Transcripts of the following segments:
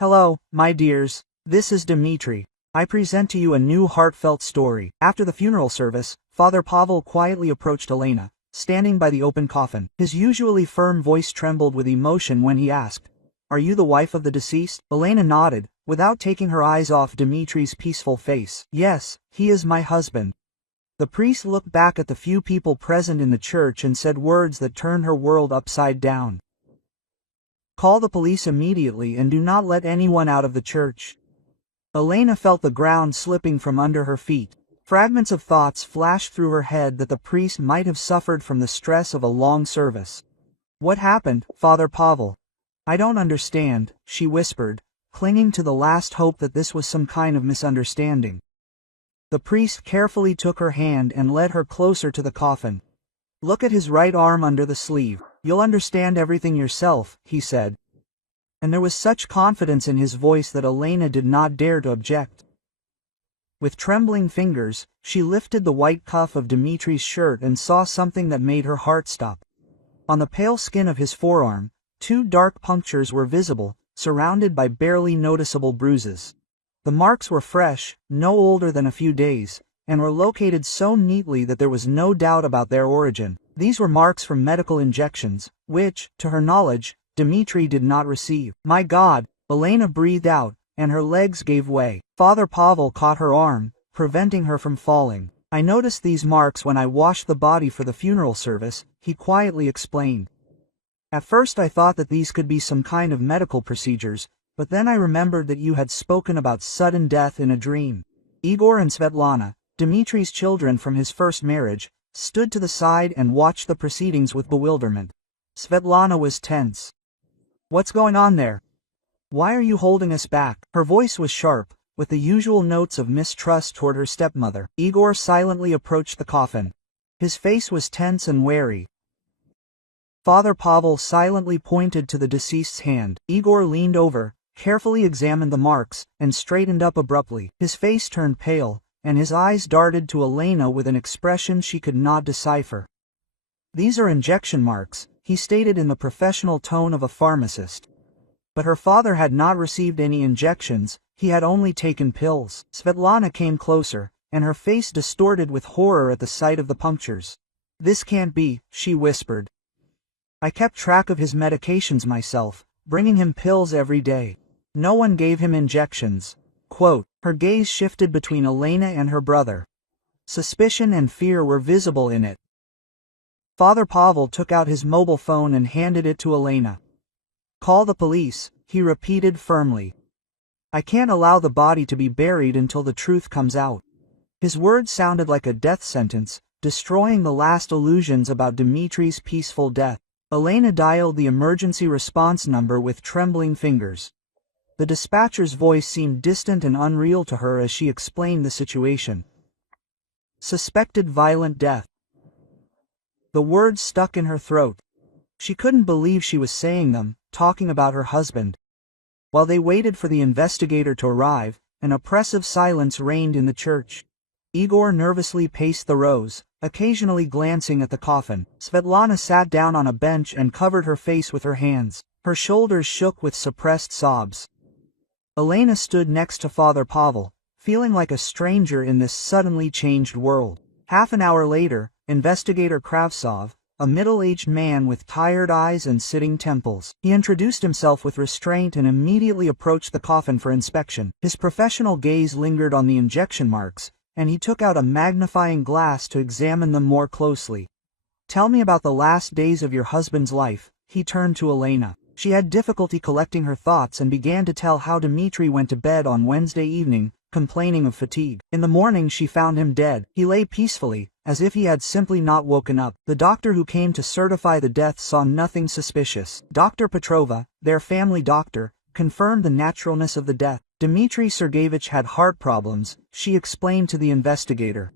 Hello, my dears. This is Dmitri. I present to you a new heartfelt story. After the funeral service, Father Pavel quietly approached Elena, standing by the open coffin. His usually firm voice trembled with emotion when he asked, "Are you the wife of the deceased?" Elena nodded, without taking her eyes off Dmitri's peaceful face. "Yes, he is my husband." The priest looked back at the few people present in the church and said words that turned her world upside down. "Call the police immediately and do not let anyone out of the church." Elena felt the ground slipping from under her feet. Fragments of thoughts flashed through her head that the priest might have suffered from the stress of a long service. "What happened, Father Pavel?" "I don't understand," she whispered, clinging to the last hope that this was some kind of misunderstanding. The priest carefully took her hand and led her closer to the coffin. "Look at his right arm under the sleeve. You'll understand everything yourself," he said. And there was such confidence in his voice that Elena did not dare to object. With trembling fingers, she lifted the white cuff of Dmitri's shirt and saw something that made her heart stop. On the pale skin of his forearm, 2 dark punctures were visible, surrounded by barely noticeable bruises. The marks were fresh, no older than a few days, and were located so neatly that there was no doubt about their origin. These were marks from medical injections, which, to her knowledge, Dmitri did not receive. "My God!" Elena breathed out, and her legs gave way. Father Pavel caught her arm, preventing her from falling. "I noticed these marks when I washed the body for the funeral service," he quietly explained. "At first I thought that these could be some kind of medical procedures, but then I remembered that you had spoken about sudden death in a dream." Igor and Svetlana, Dmitri's children from his first marriage, stood to the side and watched the proceedings with bewilderment. Svetlana was tense. "What's going on there? Why are you holding us back?" Her voice was sharp, with the usual notes of mistrust toward her stepmother. Igor silently approached the coffin. His face was tense and wary. Father Pavel silently pointed to the deceased's hand. Igor leaned over, carefully examined the marks, and straightened up abruptly. His face turned pale, and his eyes darted to Elena with an expression she could not decipher. "These are injection marks," he stated in the professional tone of a pharmacist. But her father had not received any injections, he had only taken pills. Svetlana came closer, and her face distorted with horror at the sight of the punctures. "This can't be," she whispered. "I kept track of his medications myself, bringing him pills every day. No one gave him injections." Quote, her gaze shifted between Elena and her brother. Suspicion and fear were visible in it. Father Pavel took out his mobile phone and handed it to Elena. "Call the police," he repeated firmly. "I can't allow the body to be buried until the truth comes out." His words sounded like a death sentence, destroying the last illusions about Dmitri's peaceful death. Elena dialed the emergency response number with trembling fingers. The dispatcher's voice seemed distant and unreal to her as she explained the situation. Suspected violent death. The words stuck in her throat. She couldn't believe she was saying them, talking about her husband. While they waited for the investigator to arrive, an oppressive silence reigned in the church. Igor nervously paced the rows, occasionally glancing at the coffin. Svetlana sat down on a bench and covered her face with her hands. Her shoulders shook with suppressed sobs. Elena stood next to Father Pavel, feeling like a stranger in this suddenly changed world. Half an hour later, Investigator Kravtsov, a middle-aged man with tired eyes and sitting temples. He introduced himself with restraint and immediately approached the coffin for inspection. His professional gaze lingered on the injection marks, and he took out a magnifying glass to examine them more closely. "Tell me about the last days of your husband's life," he turned to Elena. She had difficulty collecting her thoughts and began to tell how Dmitri went to bed on Wednesday evening, complaining of fatigue. In the morning she found him dead. He lay peacefully, as if he had simply not woken up. The doctor who came to certify the death saw nothing suspicious. Dr. Petrova, their family doctor, confirmed the naturalness of the death. Dmitri Sergeyevich had heart problems, she explained to the investigator.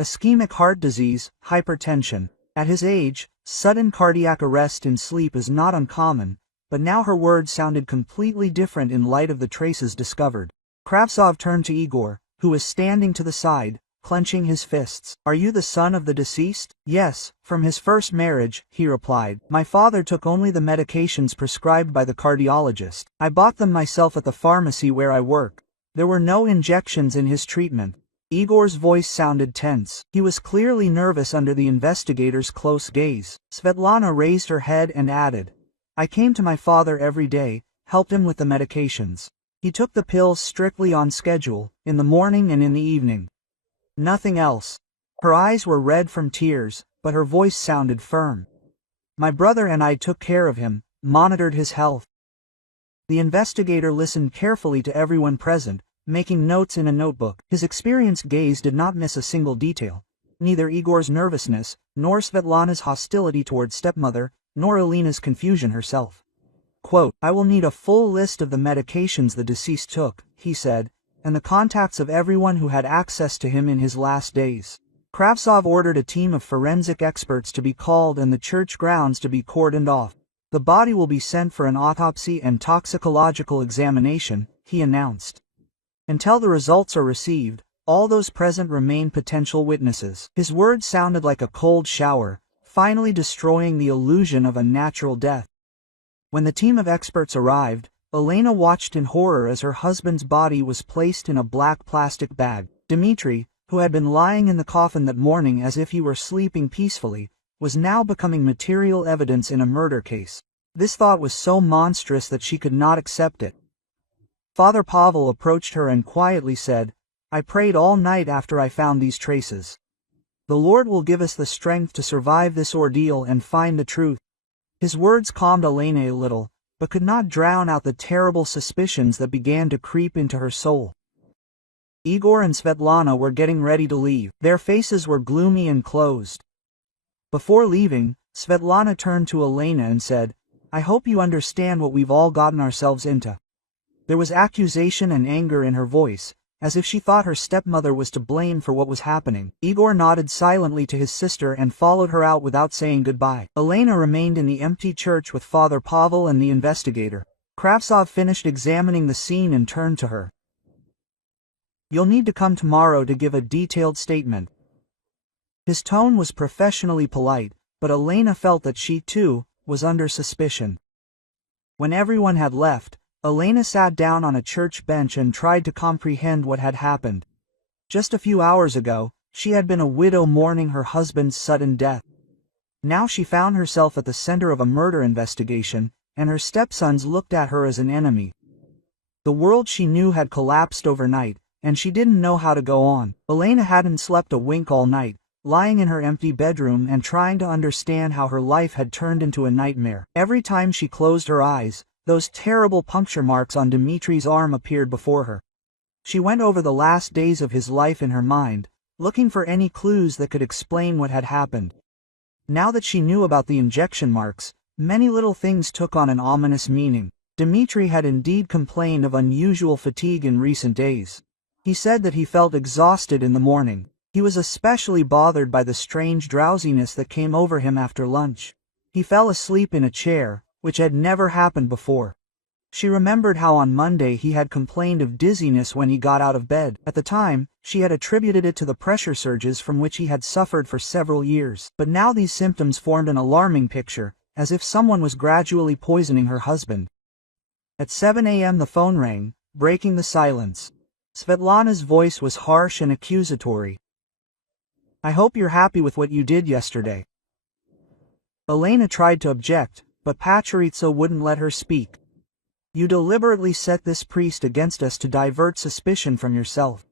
Ischemic heart disease, hypertension. At his age, sudden cardiac arrest in sleep is not uncommon, but now her words sounded completely different in light of the traces discovered. Kravtsov turned to Igor, who was standing to the side, clenching his fists. "Are you the son of the deceased?" "Yes, from his first marriage," he replied. "My father took only the medications prescribed by the cardiologist. I bought them myself at the pharmacy where I work. There were no injections in his treatment." Igor's voice sounded tense. He was clearly nervous under the investigator's close gaze. Svetlana raised her head and added, "I came to my father every day, helped him with the medications. He took the pills strictly on schedule, in the morning and in the evening. Nothing else." Her eyes were red from tears, but her voice sounded firm. "My brother and I took care of him, monitored his health." The investigator listened carefully to everyone present, making notes in a notebook. His experienced gaze did not miss a single detail. Neither Igor's nervousness, nor Svetlana's hostility towards stepmother, nor Alina's confusion herself. Quote, "I will need a full list of the medications the deceased took," he said, "and the contacts of everyone who had access to him in his last days." Kravtsov ordered a team of forensic experts to be called and the church grounds to be cordoned off. "The body will be sent for an autopsy and toxicological examination," he announced. "Until the results are received, all those present remain potential witnesses." His words sounded like a cold shower, finally destroying the illusion of a natural death. When the team of experts arrived, Elena watched in horror as her husband's body was placed in a black plastic bag. Dmitri, who had been lying in the coffin that morning as if he were sleeping peacefully, was now becoming material evidence in a murder case. This thought was so monstrous that she could not accept it. Father Pavel approached her and quietly said, "I prayed all night after I found these traces. The Lord will give us the strength to survive this ordeal and find the truth." His words calmed Elena a little, but could not drown out the terrible suspicions that began to creep into her soul. Igor and Svetlana were getting ready to leave. Their faces were gloomy and closed. Before leaving, Svetlana turned to Elena and said, "I hope you understand what we've all gotten ourselves into." There was accusation and anger in her voice, as if she thought her stepmother was to blame for what was happening. Igor nodded silently to his sister and followed her out without saying goodbye. Elena remained in the empty church with Father Pavel and the investigator. Kravtsov finished examining the scene and turned to her. "You'll need to come tomorrow to give a detailed statement." His tone was professionally polite, but Elena felt that she, too, was under suspicion. When everyone had left, Elena sat down on a church bench and tried to comprehend what had happened. Just a few hours ago, she had been a widow mourning her husband's sudden death. Now she found herself at the center of a murder investigation, and her stepsons looked at her as an enemy. The world she knew had collapsed overnight, and she didn't know how to go on. Elena hadn't slept a wink all night, lying in her empty bedroom and trying to understand how her life had turned into a nightmare. Every time she closed her eyes, those terrible puncture marks on Dmitri's arm appeared before her. She went over the last days of his life in her mind, looking for any clues that could explain what had happened. Now that she knew about the injection marks, many little things took on an ominous meaning. Dmitri had indeed complained of unusual fatigue in recent days. He said that he felt exhausted in the morning. He was especially bothered by the strange drowsiness that came over him after lunch. He fell asleep in a chair, which had never happened before. She remembered how on Monday he had complained of dizziness when he got out of bed. At the time, she had attributed it to the pressure surges from which he had suffered for several years. But now these symptoms formed an alarming picture, as if someone was gradually poisoning her husband. At 7 a.m. the phone rang, breaking the silence. Svetlana's voice was harsh and accusatory. "I hope you're happy with what you did yesterday." Elena tried to object, but Pacharitsa wouldn't let her speak. "You deliberately set this priest against us to divert suspicion from yourself."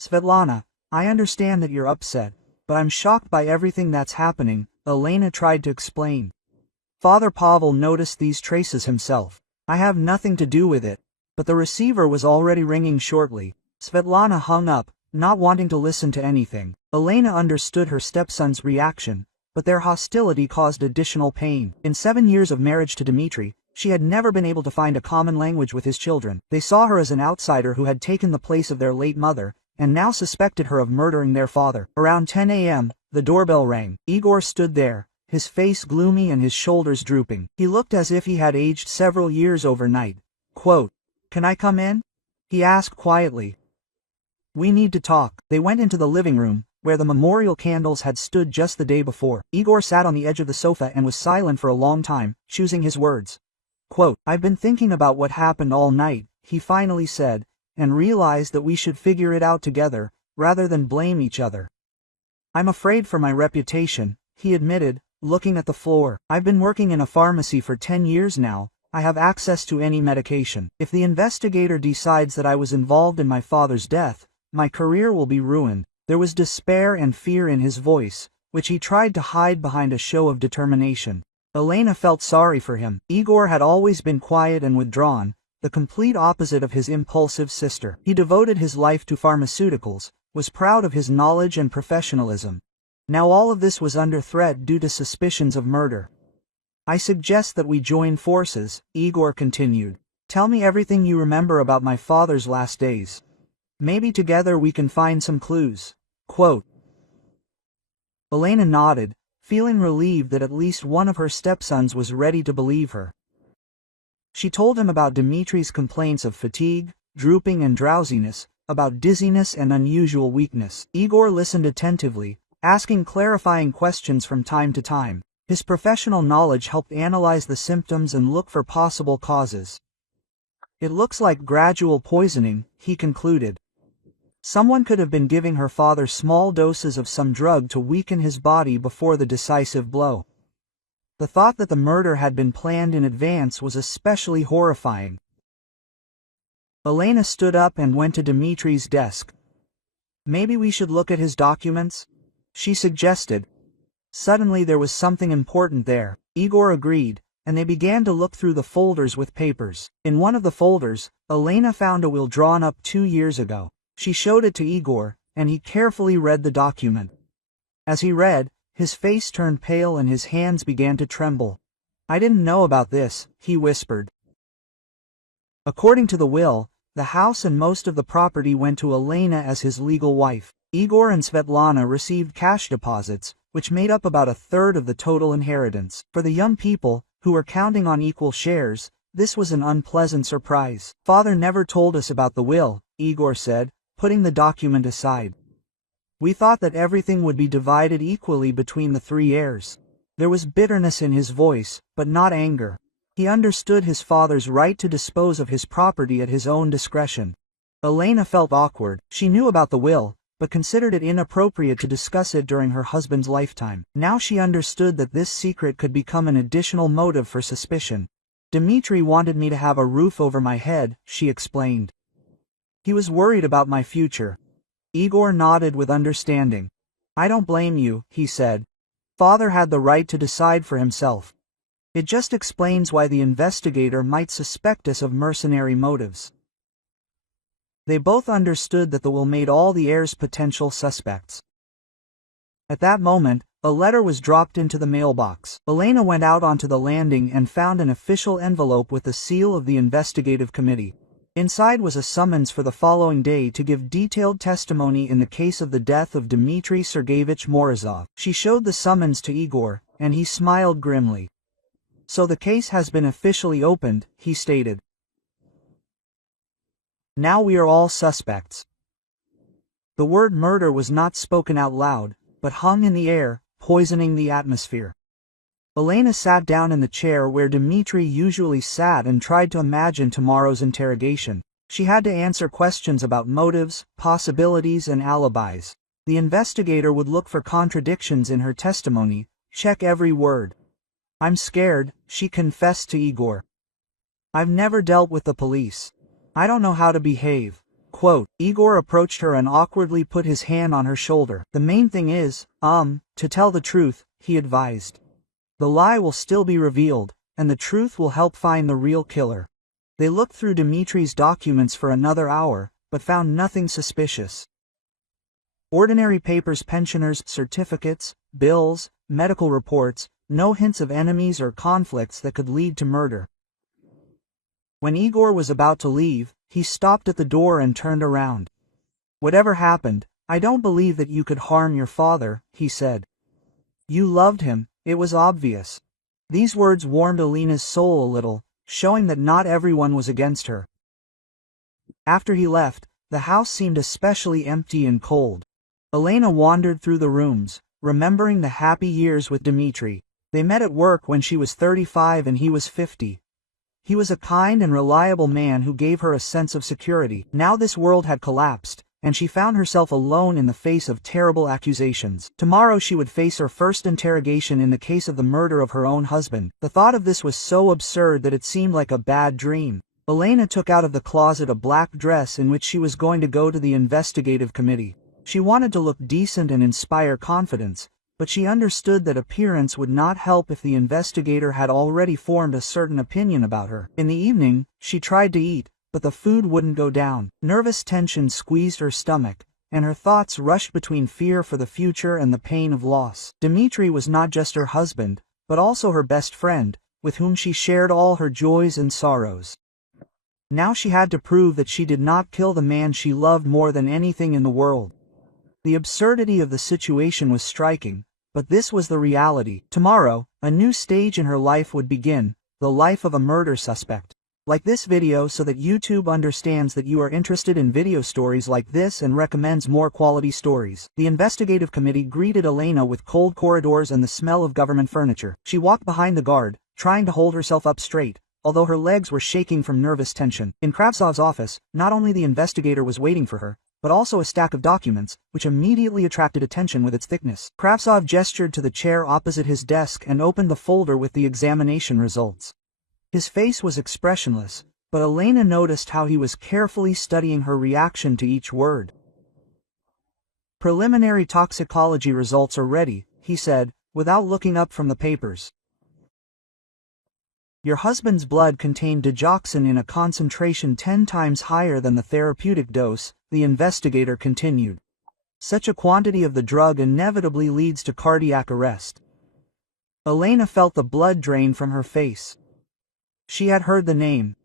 "Svetlana, I understand that you're upset, but I'm shocked by everything that's happening," Elena tried to explain. "Father Pavel noticed these traces himself. I have nothing to do with it." But the receiver was already ringing shortly. Svetlana hung up, not wanting to listen to anything. Elena understood her stepson's reaction, but their hostility caused additional pain. In 7 years of marriage to Dmitri, she had never been able to find a common language with his children. They saw her as an outsider who had taken the place of their late mother, and now suspected her of murdering their father. Around 10 a.m., the doorbell rang. Igor stood there, his face gloomy and his shoulders drooping. He looked as if he had aged several years overnight. Quote, "Can I come in?" he asked quietly. We need to talk. They went into the living room, where the memorial candles had stood just the day before. Igor sat on the edge of the sofa and was silent for a long time, choosing his words. Quote, "I've been thinking about what happened all night," he finally said, "and realized that we should figure it out together, rather than blame each other. I'm afraid for my reputation," he admitted, looking at the floor. "I've been working in a pharmacy for 10 years now. I have access to any medication. If the investigator decides that I was involved in my father's death, my career will be ruined." There was despair and fear in his voice, which he tried to hide behind a show of determination. Elena felt sorry for him. Igor had always been quiet and withdrawn, the complete opposite of his impulsive sister. He devoted his life to pharmaceuticals, was proud of his knowledge and professionalism. Now all of this was under threat due to suspicions of murder. "I suggest that we join forces," Igor continued. "Tell me everything you remember about my father's last days. Maybe together we can find some clues." Quote. Elena nodded, feeling relieved that at least one of her stepsons was ready to believe her. She told him about Dimitri's complaints of fatigue, drooping and drowsiness, about dizziness and unusual weakness. Igor listened attentively, asking clarifying questions from time to time. His professional knowledge helped analyze the symptoms and look for possible causes. "It looks like gradual poisoning," he concluded. "Someone could have been giving her father small doses of some drug to weaken his body before the decisive blow." The thought that the murder had been planned in advance was especially horrifying. Elena stood up and went to Dimitri's desk. "Maybe we should look at his documents?" she suggested. Suddenly there was something important there. Igor agreed, and they began to look through the folders with papers. In one of the folders, Elena found a will drawn up 2 years ago. She showed it to Igor, and he carefully read the document. As he read, his face turned pale and his hands began to tremble. "I didn't know about this," he whispered. According to the will, the house and most of the property went to Elena as his legal wife. Igor and Svetlana received cash deposits, which made up about a third of the total inheritance. For the young people, who were counting on equal shares, this was an unpleasant surprise. "Father never told us about the will," Igor said, putting the document aside. "We thought that everything would be divided equally between the 3 heirs." There was bitterness in his voice, but not anger. He understood his father's right to dispose of his property at his own discretion. Elena felt awkward. She knew about the will, but considered it inappropriate to discuss it during her husband's lifetime. Now she understood that this secret could become an additional motive for suspicion. "Dimitri wanted me to have a roof over my head," she explained. "He was worried about my future." Igor nodded with understanding. "I don't blame you," he said. "Father had the right to decide for himself. It just explains why the investigator might suspect us of mercenary motives." They both understood that the will made all the heirs potential suspects. At that moment, a letter was dropped into the mailbox. Elena went out onto the landing and found an official envelope with the seal of the investigative committee. Inside was a summons for the following day to give detailed testimony in the case of the death of Dmitry Sergeyevich Morozov. She showed the summons to Igor, and he smiled grimly. "So the case has been officially opened," he stated. "Now we are all suspects." The word murder was not spoken out loud, but hung in the air, poisoning the atmosphere. Elena sat down in the chair where Dmitry usually sat and tried to imagine tomorrow's interrogation. She had to answer questions about motives, possibilities, and alibis. The investigator would look for contradictions in her testimony, check every word. "I'm scared," she confessed to Igor. "I've never dealt with the police. I don't know how to behave." Quote, Igor approached her and awkwardly put his hand on her shoulder. "The main thing is, to tell the truth," he advised. "The lie will still be revealed, and the truth will help find the real killer." They looked through Dimitri's documents for another hour, but found nothing suspicious. Ordinary papers, pensioners' certificates, bills, medical reports, no hints of enemies or conflicts that could lead to murder. When Igor was about to leave, he stopped at the door and turned around. "Whatever happened, I don't believe that you could harm your father," he said. "You loved him, it was obvious." These words warmed Elena's soul a little, showing that not everyone was against her. After he left, The house seemed especially empty and cold. Elena wandered through the rooms, remembering the happy years with Dmitri. They met at work when she was 35 and he was 50. He was a kind and reliable man who gave her a sense of security. Now this world had collapsed, and she found herself alone in the face of terrible accusations. Tomorrow she would face her first interrogation in the case of the murder of her own husband. The thought of this was so absurd that it seemed like a bad dream. Elena took out of the closet a black dress in which she was going to go to the investigative committee. She wanted to look decent and inspire confidence, but she understood that appearance would not help if the investigator had already formed a certain opinion about her. In the evening, she tried to eat, but the food wouldn't go down. Nervous tension squeezed her stomach, and her thoughts rushed between fear for the future and the pain of loss. Dmitri was not just her husband, but also her best friend, with whom she shared all her joys and sorrows. Now she had to prove that she did not kill the man she loved more than anything in the world. The absurdity of the situation was striking, but this was the reality. Tomorrow, a new stage in her life would begin, the life of a murder suspect. Like this video so that YouTube understands that you are interested in video stories like this and recommends more quality stories. The investigative committee greeted Elena with cold corridors and the smell of government furniture. She walked behind the guard, trying to hold herself up straight, although her legs were shaking from nervous tension. In Kravtsov's office, not only the investigator was waiting for her, but also a stack of documents, which immediately attracted attention with its thickness. Kravtsov gestured to the chair opposite his desk and opened the folder with the examination results. His face was expressionless, but Elena noticed how he was carefully studying her reaction to each word. "Preliminary toxicology results are ready," he said, without looking up from the papers. "Your husband's blood contained digoxin in a concentration 10 times higher than the therapeutic dose," the investigator continued. "Such a quantity of the drug inevitably leads to cardiac arrest." Elena felt the blood drain from her face. She had heard the name.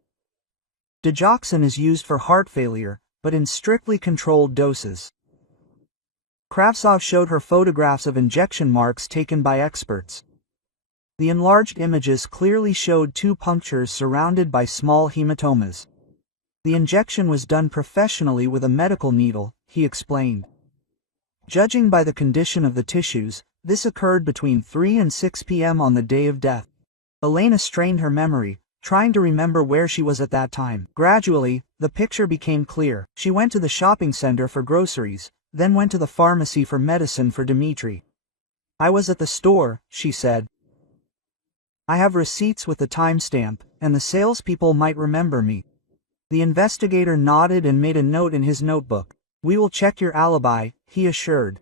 Digoxin is used for heart failure, but in strictly controlled doses. Kravtsov showed her photographs of injection marks taken by experts. The enlarged images clearly showed 2 punctures surrounded by small hematomas. The injection was done professionally with a medical needle, he explained. Judging by the condition of the tissues, this occurred between 3 and 6 p.m. on the day of death. Elena strained her memory, trying to remember where she was at that time. Gradually, the picture became clear. She went to the shopping center for groceries, then went to the pharmacy for medicine for Dmitri. "I was at the store," she said. "I have receipts with the timestamp, and the salespeople might remember me." The investigator nodded and made a note in his notebook. "We will check your alibi," he assured.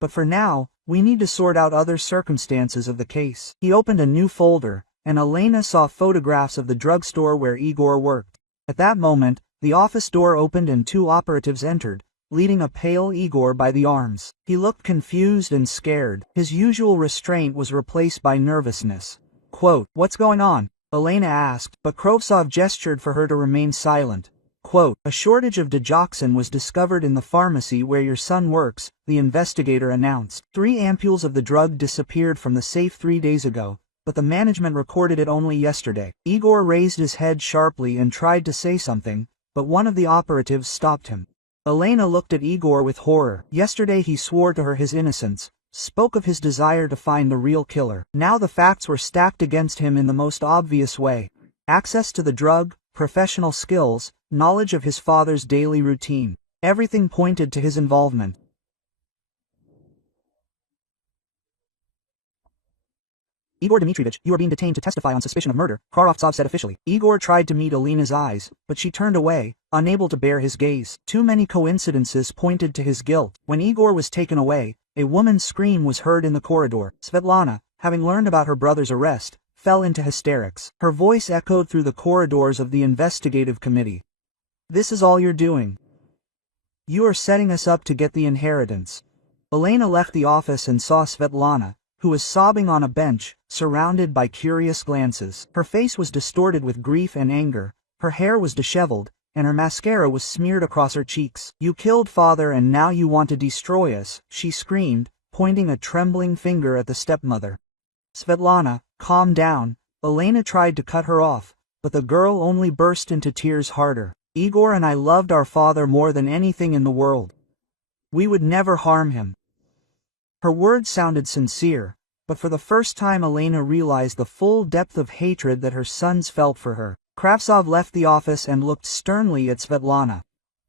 "But for now, we need to sort out other circumstances of the case." He opened a new folder, and Elena saw photographs of the drugstore where Igor worked. At that moment, the office door opened and 2 operatives entered, leading a pale Igor by the arms. He looked confused and scared. His usual restraint was replaced by nervousness. Quote, "What's going on?" Elena asked, but Kravtsov gestured for her to remain silent. Quote, "A shortage of digoxin was discovered in the pharmacy where your son works," the investigator announced. 3 ampules of the drug disappeared from the safe 3 days ago, but the management recorded it only yesterday. Igor raised his head sharply and tried to say something, but one of the operatives stopped him. Elena looked at Igor with horror. Yesterday he swore to her his innocence, spoke of his desire to find the real killer. Now the facts were stacked against him in the most obvious way. Access to the drug, professional skills, knowledge of his father's daily routine. Everything pointed to his involvement. "Igor Dmitrievich, you are being detained to testify on suspicion of murder," Kravtsov said officially. Igor tried to meet Elena's eyes, but she turned away, unable to bear his gaze. Too many coincidences pointed to his guilt. When Igor was taken away, a woman's scream was heard in the corridor. Svetlana, having learned about her brother's arrest, fell into hysterics. Her voice echoed through the corridors of the investigative committee. "This is all you're doing. You are setting us up to get the inheritance." Elena left the office and saw Svetlana, who was sobbing on a bench, surrounded by curious glances. Her face was distorted with grief and anger, her hair was disheveled, and her mascara was smeared across her cheeks. "You killed father and now you want to destroy us," she screamed, pointing a trembling finger at the stepmother. "Svetlana, calm down," Elena tried to cut her off, but the girl only burst into tears harder. Igor and I loved our father more than anything in the world. We would never harm him. Her words sounded sincere, but for the first time Elena realized the full depth of hatred that her sons felt for her. Kravtsov left the office and looked sternly at Svetlana.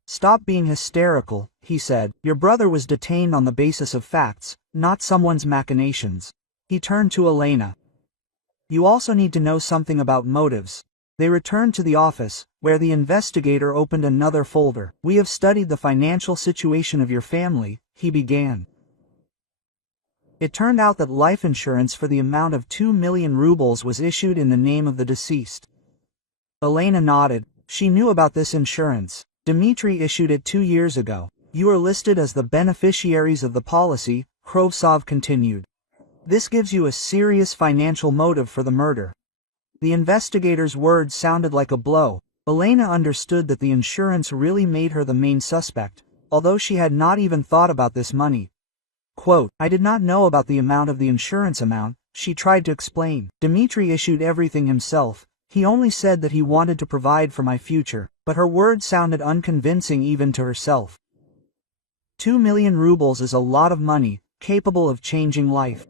"Stop being hysterical," he said. "Your brother was detained on the basis of facts, not someone's machinations." He turned to Elena. "You also need to know something about motives." They returned to the office, where the investigator opened another folder. "We have studied the financial situation of your family," he began. It turned out that life insurance for the amount of 2 million rubles was issued in the name of the deceased. Elena nodded. She knew about this insurance. "Dmitry issued it 2 years ago. You are listed as the beneficiaries of the policy," Kravtsov continued. "This gives you a serious financial motive for the murder." The investigator's words sounded like a blow. Elena understood that the insurance really made her the main suspect, although she had not even thought about this money. Quote, "I did not know about the amount of the insurance amount," she tried to explain. "Dmitry issued everything himself. He only said that he wanted to provide for my future," but her words sounded unconvincing even to herself. 2 million rubles is a lot of money, capable of changing life.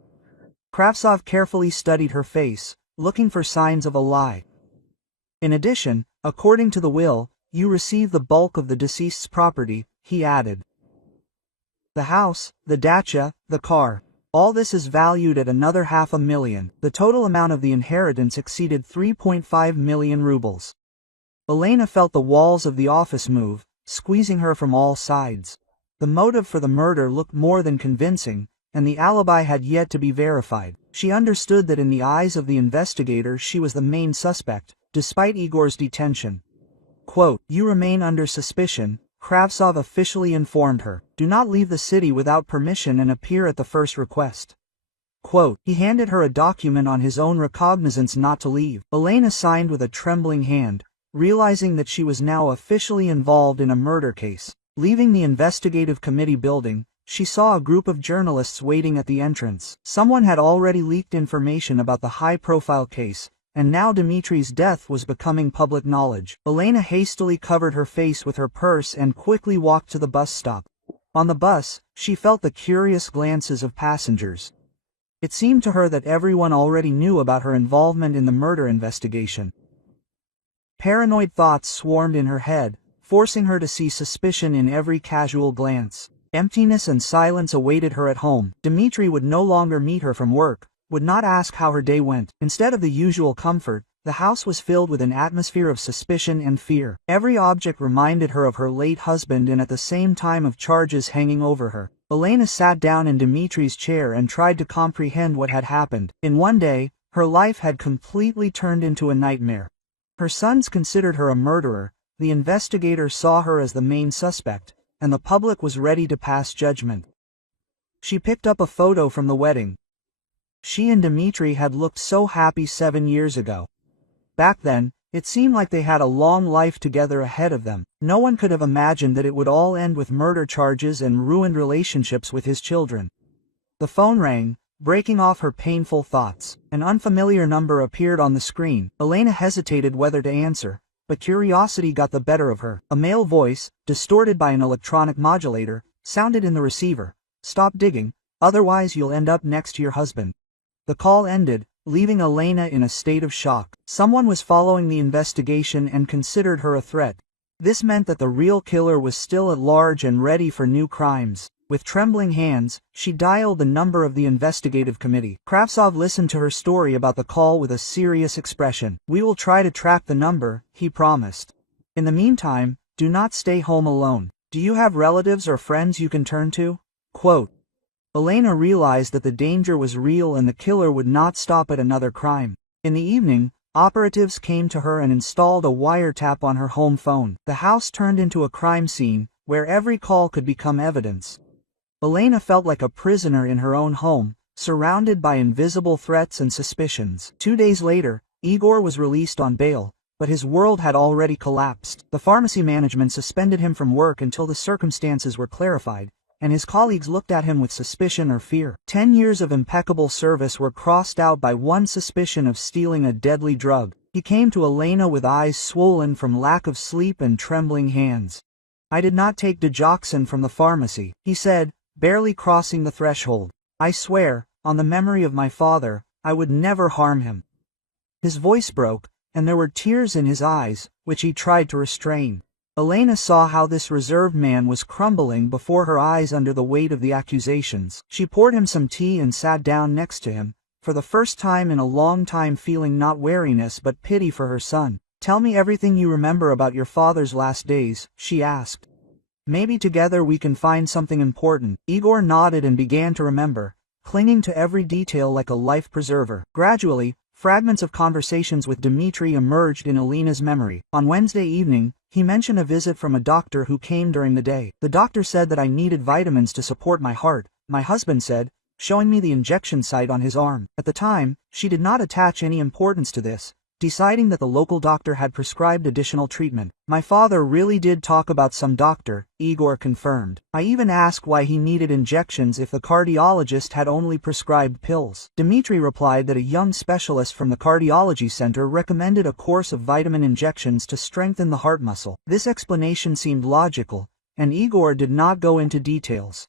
Kravtsov carefully studied her face, looking for signs of a lie. "In addition, according to the will, you receive the bulk of the deceased's property," he added. "The house, the dacha, the car. All this is valued at another 500,000. The total amount of the inheritance exceeded 3.5 million rubles." Elena felt the walls of the office move, squeezing her from all sides. The motive for the murder looked more than convincing, and the alibi had yet to be verified. She understood that in the eyes of the investigator she was the main suspect, despite Igor's detention. Quote, "You remain under suspicion," Kravtsov officially informed her. "Do not leave the city without permission and appear at the first request." Quote, he handed her a document on his own recognizance not to leave. Elena signed with a trembling hand, realizing that she was now officially involved in a murder case. Leaving the investigative committee building, she saw a group of journalists waiting at the entrance. Someone had already leaked information about the high-profile case, and now Dmitry's death was becoming public knowledge. Elena hastily covered her face with her purse and quickly walked to the bus stop. On the bus, she felt the curious glances of passengers. It seemed to her that everyone already knew about her involvement in the murder investigation. Paranoid thoughts swarmed in her head, forcing her to see suspicion in every casual glance. Emptiness and silence awaited her at home. Dmitry would no longer meet her from work, would not ask how her day went. Instead of the usual comfort, the house was filled with an atmosphere of suspicion and fear. Every object reminded her of her late husband and at the same time of charges hanging over her. Elena sat down in Dmitry's chair and tried to comprehend what had happened. In one day, her life had completely turned into a nightmare. Her sons considered her a murderer, the investigator saw her as the main suspect, and the public was ready to pass judgment. She picked up a photo from the wedding. She and Dmitry had looked so happy 7 years ago. Back then, it seemed like they had a long life together ahead of them. No one could have imagined that it would all end with murder charges and ruined relationships with his children. The phone rang, breaking off her painful thoughts. An unfamiliar number appeared on the screen. Elena hesitated whether to answer, but curiosity got the better of her. A male voice, distorted by an electronic modulator, sounded in the receiver. "Stop digging, otherwise you'll end up next to your husband." The call ended, leaving Elena in a state of shock. Someone was following the investigation and considered her a threat. This meant that the real killer was still at large and ready for new crimes. With trembling hands, she dialed the number of the investigative committee. Kravtsov listened to her story about the call with a serious expression. "We will try to track the number," he promised. "In the meantime, do not stay home alone. Do you have relatives or friends you can turn to?" Quote. Elena realized that the danger was real and the killer would not stop at another crime. In the evening, operatives came to her and installed a wiretap on her home phone. The house turned into a crime scene, where every call could become evidence. Elena felt like a prisoner in her own home, surrounded by invisible threats and suspicions. 2 days later, Igor was released on bail, but his world had already collapsed. The pharmacy management suspended him from work until the circumstances were clarified, and his colleagues looked at him with suspicion or fear. 10 years of impeccable service were crossed out by one suspicion of stealing a deadly drug. He came to Elena with eyes swollen from lack of sleep and trembling hands. "I did not take digoxin from the pharmacy," he said, barely crossing the threshold. "I swear, on the memory of my father, I would never harm him." His voice broke, and there were tears in his eyes, which he tried to restrain. Elena saw how this reserved man was crumbling before her eyes under the weight of the accusations. She poured him some tea and sat down next to him, for the first time in a long time feeling not weariness but pity for her son. "Tell me everything you remember about your father's last days," she asked. "Maybe together we can find something important." Igor nodded and began to remember, clinging to every detail like a life preserver. Gradually, fragments of conversations with Dmitri emerged in Elena's memory. On Wednesday evening, he mentioned a visit from a doctor who came during the day. "The doctor said that I needed vitamins to support my heart," my husband said, showing me the injection site on his arm. At the time, she did not attach any importance to this, deciding that the local doctor had prescribed additional treatment. "My father really did talk about some doctor," Igor confirmed. "I even asked why he needed injections if the cardiologist had only prescribed pills." Dmitri replied that a young specialist from the cardiology center recommended a course of vitamin injections to strengthen the heart muscle. This explanation seemed logical, and Igor did not go into details.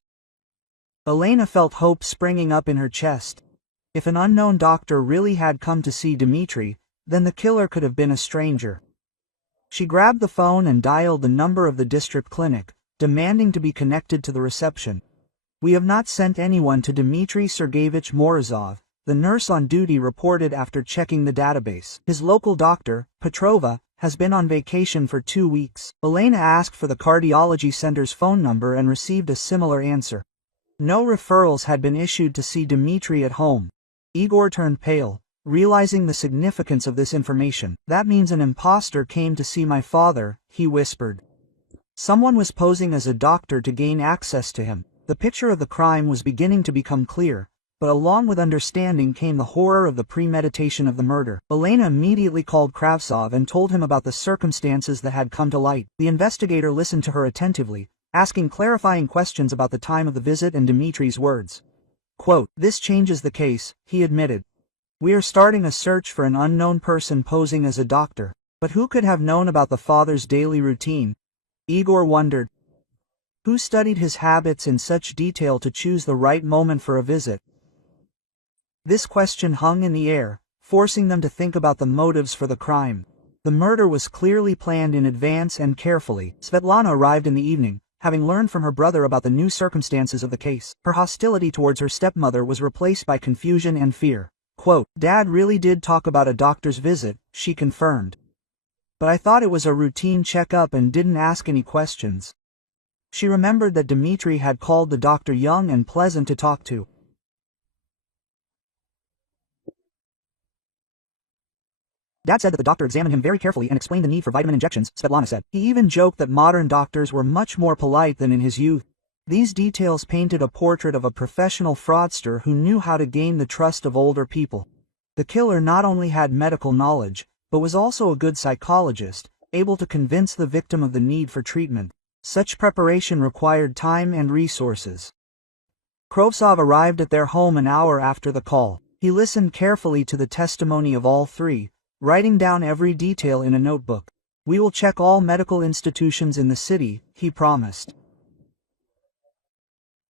Elena felt hope springing up in her chest. If an unknown doctor really had come to see Dmitri, then the killer could have been a stranger. She grabbed the phone and dialed the number of the district clinic, demanding to be connected to the reception. "We have not sent anyone to Dmitry Sergeyevich Morozov," the nurse on duty reported after checking the database. "His local doctor, Petrova, has been on vacation for 2 weeks." Elena asked for the cardiology center's phone number and received a similar answer. No referrals had been issued to see Dmitry at home. Igor turned pale, realizing the significance of this information. "That means an imposter came to see my father," he whispered. "Someone was posing as a doctor to gain access to him." The picture of the crime was beginning to become clear, but along with understanding came the horror of the premeditation of the murder. Elena immediately called Kravtsov and told him about the circumstances that had come to light. The investigator listened to her attentively, asking clarifying questions about the time of the visit and Dmitry's words. Quote, "This changes the case," he admitted. "We are starting a search for an unknown person posing as a doctor. But who could have known about the father's daily routine?" Igor wondered. Who studied his habits in such detail to choose the right moment for a visit? This question hung in the air, forcing them to think about the motives for the crime. The murder was clearly planned in advance and carefully. Svetlana arrived in the evening, having learned from her brother about the new circumstances of the case. Her hostility towards her stepmother was replaced by confusion and fear. Quote, "Dad really did talk about a doctor's visit," she confirmed. "But I thought it was a routine checkup and didn't ask any questions." She remembered that Dmitry had called the doctor young and pleasant to talk to. Dad said that the doctor examined him very carefully and explained the need for vitamin injections, Svetlana said. He even joked that modern doctors were much more polite than in his youth. These details painted a portrait of a professional fraudster who knew how to gain the trust of older people. The killer not only had medical knowledge, but was also a good psychologist, able to convince the victim of the need for treatment. Such preparation required time and resources. Kravtsov arrived at their home an hour after the call. He listened carefully to the testimony of all three, writing down every detail in a notebook. "We will check all medical institutions in the city," he promised.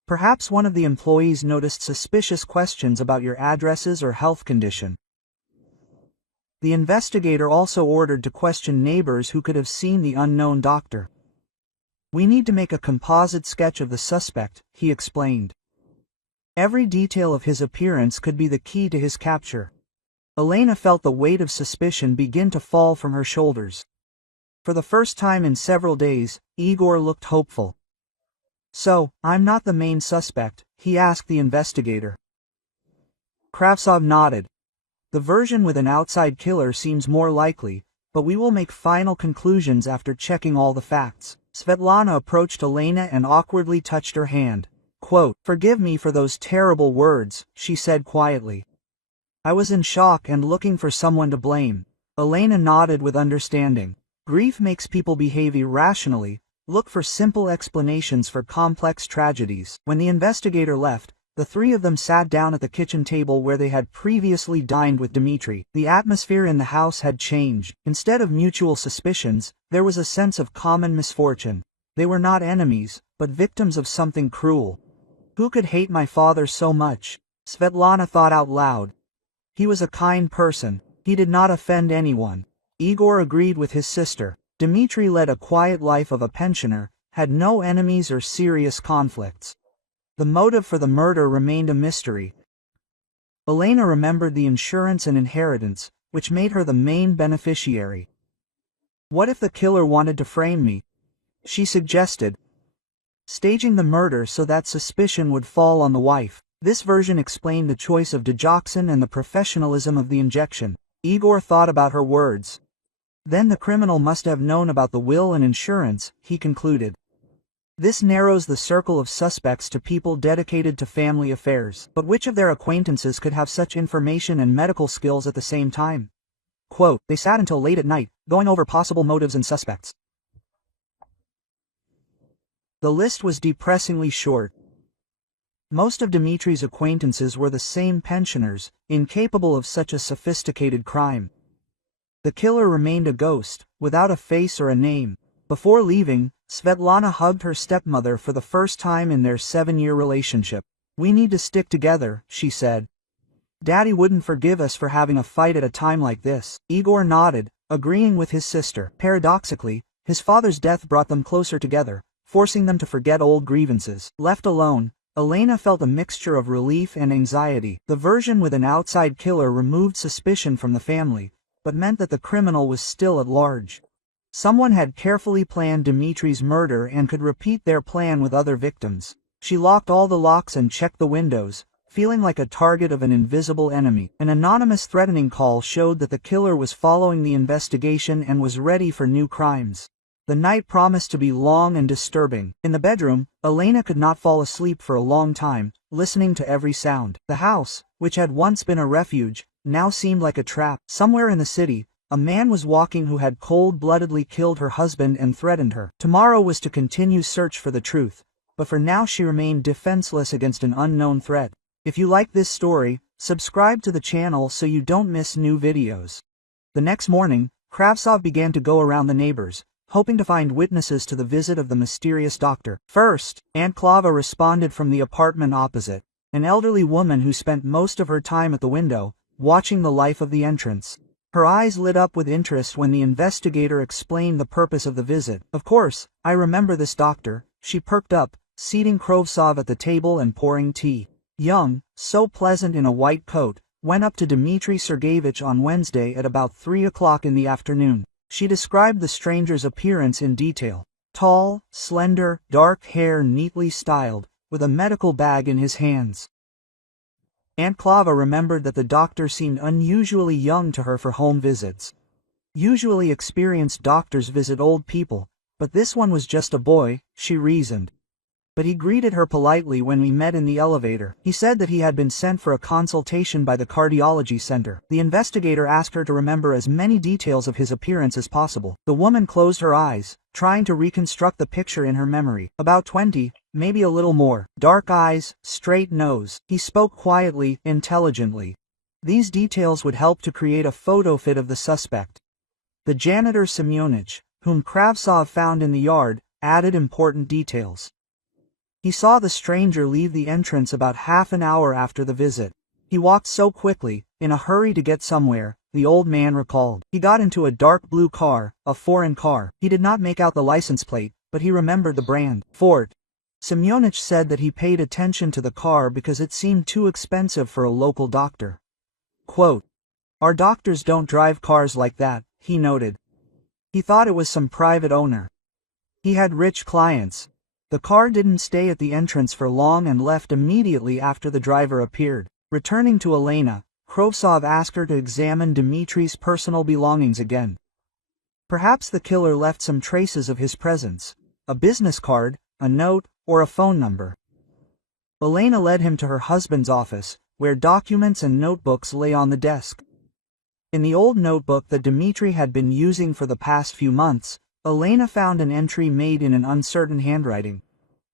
"Perhaps one of the employees noticed suspicious questions about your addresses or health condition." The investigator also ordered to question neighbors who could have seen the unknown doctor. "We need to make a composite sketch of the suspect," he explained. "Every detail of his appearance could be the key to his capture." Elena felt the weight of suspicion begin to fall from her shoulders. For the first time in several days, Igor looked hopeful. "So, I'm not the main suspect?" he asked the investigator. Kravtsov nodded. "The version with an outside killer seems more likely, but we will make final conclusions after checking all the facts." Svetlana approached Elena and awkwardly touched her hand. Quote, "Forgive me for those terrible words," she said quietly. "I was in shock and looking for someone to blame." Elena nodded with understanding. Grief makes people behave irrationally, look for simple explanations for complex tragedies. When the investigator left, The three of them sat down at the kitchen table where they had previously dined with Dmitri. The atmosphere in the house had changed. Instead of mutual suspicions, there was a sense of common misfortune. They were not enemies, but victims of something cruel. Who could hate my father so much? Svetlana thought out loud. He was a kind person. He did not offend anyone. Igor agreed with his sister. Dmitri led a quiet life of a pensioner, had no enemies or serious conflicts. The motive for the murder remained a mystery. Elena remembered the insurance and inheritance, which made her the main beneficiary. What if the killer wanted to frame me? She suggested, staging the murder so that suspicion would fall on the wife. This version explained the choice of digoxin and the professionalism of the injection. Igor thought about her words. Then the criminal must have known about the will and insurance, he concluded. This narrows the circle of suspects to people dedicated to family affairs. But which of their acquaintances could have such information and medical skills at the same time? Quote, they sat until late at night, going over possible motives and suspects. The list was depressingly short. Most of Dmitri's acquaintances were the same pensioners, incapable of such a sophisticated crime. The killer remained a ghost, without a face or a name. Before leaving, Svetlana hugged her stepmother for the first time in their 7-year relationship. We need to stick together, she said. Daddy wouldn't forgive us for having a fight at a time like this. Igor nodded, agreeing with his sister. Paradoxically, his father's death brought them closer together, forcing them to forget old grievances. Left alone, Elena felt a mixture of relief and anxiety. The version with an outside killer removed suspicion from the family, but meant that the criminal was still at large. Someone had carefully planned Dmitri's murder and could repeat their plan with other victims. She locked all the locks and checked the windows, feeling like a target of an invisible enemy. An anonymous threatening call showed that the killer was following the investigation and was ready for new crimes. The night promised to be long and disturbing. In the bedroom, Elena could not fall asleep for a long time, listening to every sound. The house, which had once been a refuge, now seemed like a trap. Somewhere in the city, a man was walking who had cold-bloodedly killed her husband and threatened her. Tomorrow was to continue search for the truth, but for now she remained defenseless against an unknown threat. If you like this story, subscribe to the channel so you don't miss new videos. The next morning, Kravtsov began to go around the neighbors, hoping to find witnesses to the visit of the mysterious doctor. First, Aunt Klava responded from the apartment opposite, an elderly woman who spent most of her time at the window, watching the life of the entrance. Her eyes lit up with interest when the investigator explained the purpose of the visit. Of course, I remember this doctor, she perked up, seating Kravtsov at the table and pouring tea. Young, so pleasant in a white coat, went up to Dmitri Sergeyevich on Wednesday at about 3 o'clock in the afternoon. She described the stranger's appearance in detail. Tall, slender, dark hair neatly styled, with a medical bag in his hands. Aunt Klava remembered that the doctor seemed unusually young to her for home visits. Usually experienced doctors visit old people, but this one was just a boy, she reasoned. But he greeted her politely when we met in the elevator. He said that he had been sent for a consultation by the cardiology center. The investigator asked her to remember as many details of his appearance as possible. The woman closed her eyes, trying to reconstruct the picture in her memory. About 20, maybe a little more. Dark eyes, straight nose. He spoke quietly, intelligently. These details would help to create a photo fit of the suspect. The janitor Semyonich, whom Kravtsov found in the yard, added important details. He saw the stranger leave the entrance about half an hour after the visit. He walked so quickly, in a hurry to get somewhere, the old man recalled. He got into a dark blue car, a foreign car. He did not make out the license plate, but he remembered the brand. Ford. Semyonich said that he paid attention to the car because it seemed too expensive for a local doctor. Quote, our doctors don't drive cars like that, he noted. He thought it was some private owner. He had rich clients. The car didn't stay at the entrance for long and left immediately after the driver appeared. Returning to Elena, Kravtsov asked her to examine Dmitri's personal belongings again. Perhaps the killer left some traces of his presence, a business card, a note, or a phone number. Elena led him to her husband's office, where documents and notebooks lay on the desk. In the old notebook that Dmitri had been using for the past few months, Elena found an entry made in an uncertain handwriting.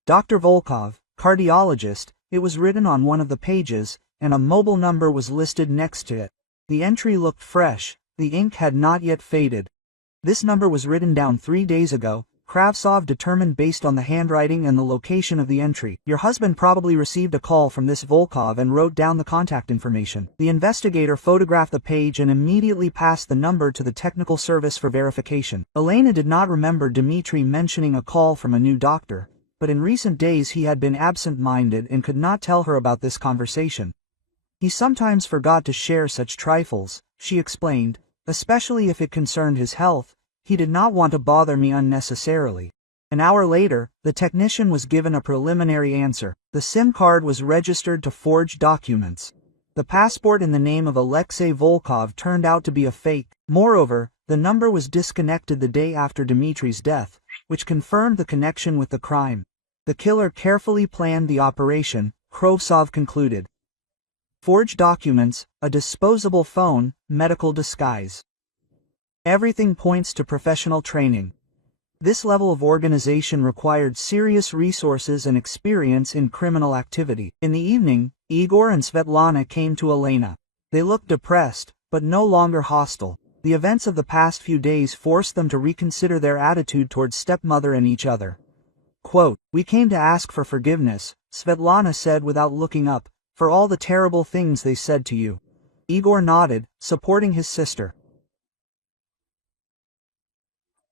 Dr. Volkov, cardiologist, It was written on one of the pages, and a mobile number was listed next to it. The entry looked fresh, the ink had not yet faded. This number was written down 3 days ago, Kravtsov determined based on the handwriting and the location of the entry. Your husband probably received a call from this Volkov and wrote down the contact information. The investigator photographed the page and immediately passed the number to the technical service for verification. Elena did not remember Dmitry mentioning a call from a new doctor, but in recent days he had been absent-minded and could not tell her about this conversation. He sometimes forgot to share such trifles, she explained, especially if it concerned his health. He did not want to bother me unnecessarily. An hour later, the technician was given a preliminary answer. The SIM card was registered to forged documents. The passport in the name of Alexei Volkov turned out to be a fake. Moreover, the number was disconnected the day after Dmitry's death, which confirmed the connection with the crime. The killer carefully planned the operation, Kravtsov concluded. Forged documents, a disposable phone, medical disguise. Everything points to professional training. This level of organization required serious resources and experience in criminal activity. In the evening, Igor and Svetlana came to Elena. They looked depressed, but no longer hostile. The events of the past few days forced them to reconsider their attitude towards stepmother and each other. Quote, "We came to ask for forgiveness," Svetlana said without looking up, "for all the terrible things they said to you." Igor nodded, supporting his sister.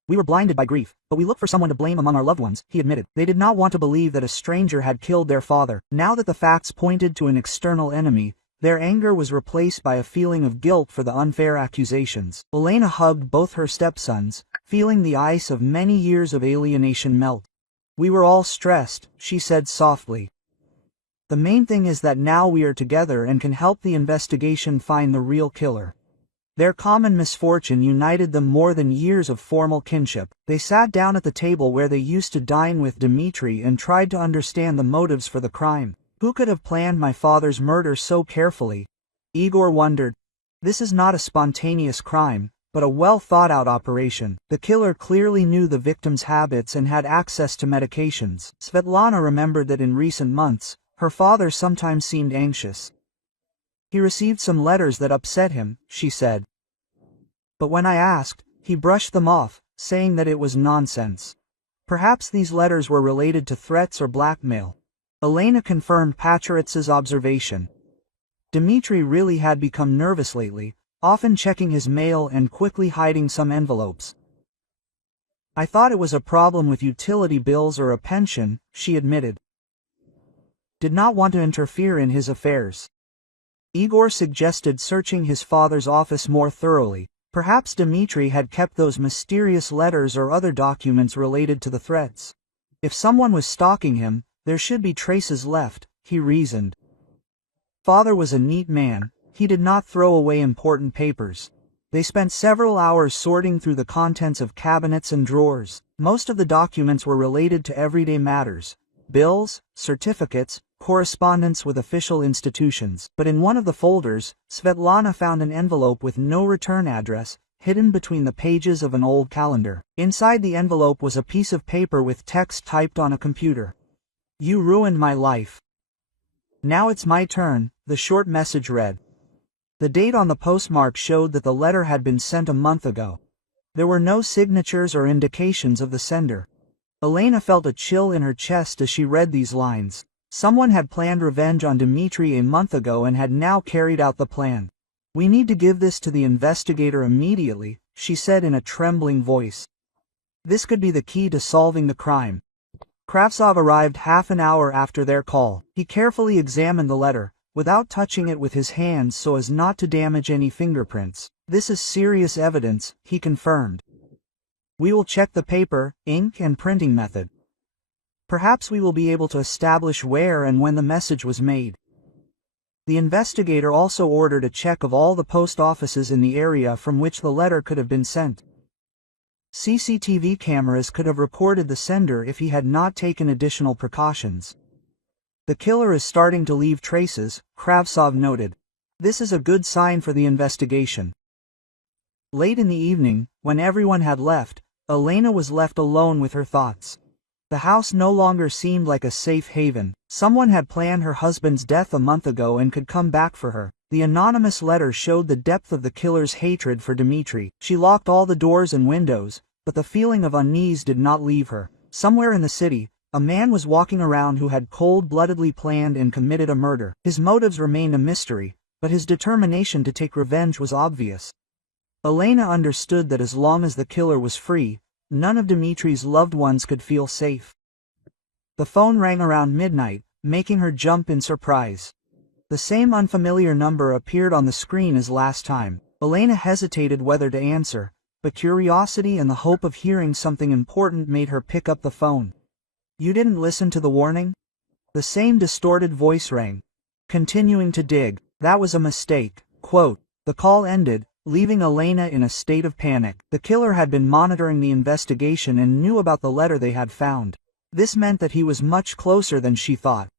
"We were blinded by grief, but we looked for someone to blame among our loved ones," he admitted. They did not want to believe that a stranger had killed their father. Now that the facts pointed to an external enemy, their anger was replaced by a feeling of guilt for the unfair accusations. Elena hugged both her stepsons, feeling the ice of many years of alienation melt. "We were all stressed," she said softly. "The main thing is that now we are together and can help the investigation find the real killer." Their common misfortune united them more than years of formal kinship. They sat down at the table where they used to dine with Dmitry and tried to understand the motives for the crime. "Who could have planned my father's murder so carefully?" Igor wondered. "This is not a spontaneous crime, but a well-thought-out operation. The killer clearly knew the victim's habits and had access to medications." Svetlana remembered that in recent months, her father sometimes seemed anxious. "He received some letters that upset him," she said. "But when I asked, he brushed them off, saying that it was nonsense. Perhaps these letters were related to threats or blackmail." Elena confirmed Pachoritz's observation. Dmitry really had become nervous lately, often checking his mail and quickly hiding some envelopes. "I thought it was a problem with utility bills or a pension," she admitted. "Did not want to interfere in his affairs." Igor suggested searching his father's office more thoroughly. Perhaps Dmitry had kept those mysterious letters or other documents related to the threats. If someone was stalking him, there should be traces left, he reasoned. Father was a neat man, he did not throw away important papers. They spent several hours sorting through the contents of cabinets and drawers. Most of the documents were related to everyday matters: bills, certificates, correspondence with official institutions. But in one of the folders, Svetlana found an envelope with no return address, hidden between the pages of an old calendar. Inside the envelope was a piece of paper with text typed on a computer. "You ruined my life. Now it's my turn," the short message read. The date on the postmark showed that the letter had been sent a month ago. There were no signatures or indications of the sender. Elena felt a chill in her chest as she read these lines. Someone had planned revenge on Dmitry a month ago and had now carried out the plan. "We need to give this to the investigator immediately," she said in a trembling voice. "This could be the key to solving the crime." Kravtsov arrived half an hour after their call. He carefully examined the letter, without touching it with his hands so as not to damage any fingerprints. "This is serious evidence," he confirmed. "We will check the paper, ink and printing method. Perhaps we will be able to establish where and when the message was made." The investigator also ordered a check of all the post offices in the area from which the letter could have been sent. CCTV cameras could have recorded the sender if he had not taken additional precautions. "The killer is starting to leave traces," Kravtsov noted. "This is a good sign for the investigation." Late in the evening, when everyone had left, Elena was left alone with her thoughts. The house no longer seemed like a safe haven. Someone had planned her husband's death a month ago and could come back for her. The anonymous letter showed the depth of the killer's hatred for Dmitri. She locked all the doors and windows, but the feeling of unease did not leave her. Somewhere in the city, a man was walking around who had cold-bloodedly planned and committed a murder. His motives remained a mystery, but his determination to take revenge was obvious. Elena understood that as long as the killer was free, none of Dmitri's loved ones could feel safe. The phone rang around midnight, making her jump in surprise. The same unfamiliar number appeared on the screen as last time. Elena hesitated whether to answer, but curiosity and the hope of hearing something important made her pick up the phone. "You didn't listen to the warning?" The same distorted voice rang. Continuing to dig. "That was a mistake." Quote. The call ended, leaving Elena in a state of panic. The killer had been monitoring the investigation and knew about the letter they had found. This meant that he was much closer than she thought.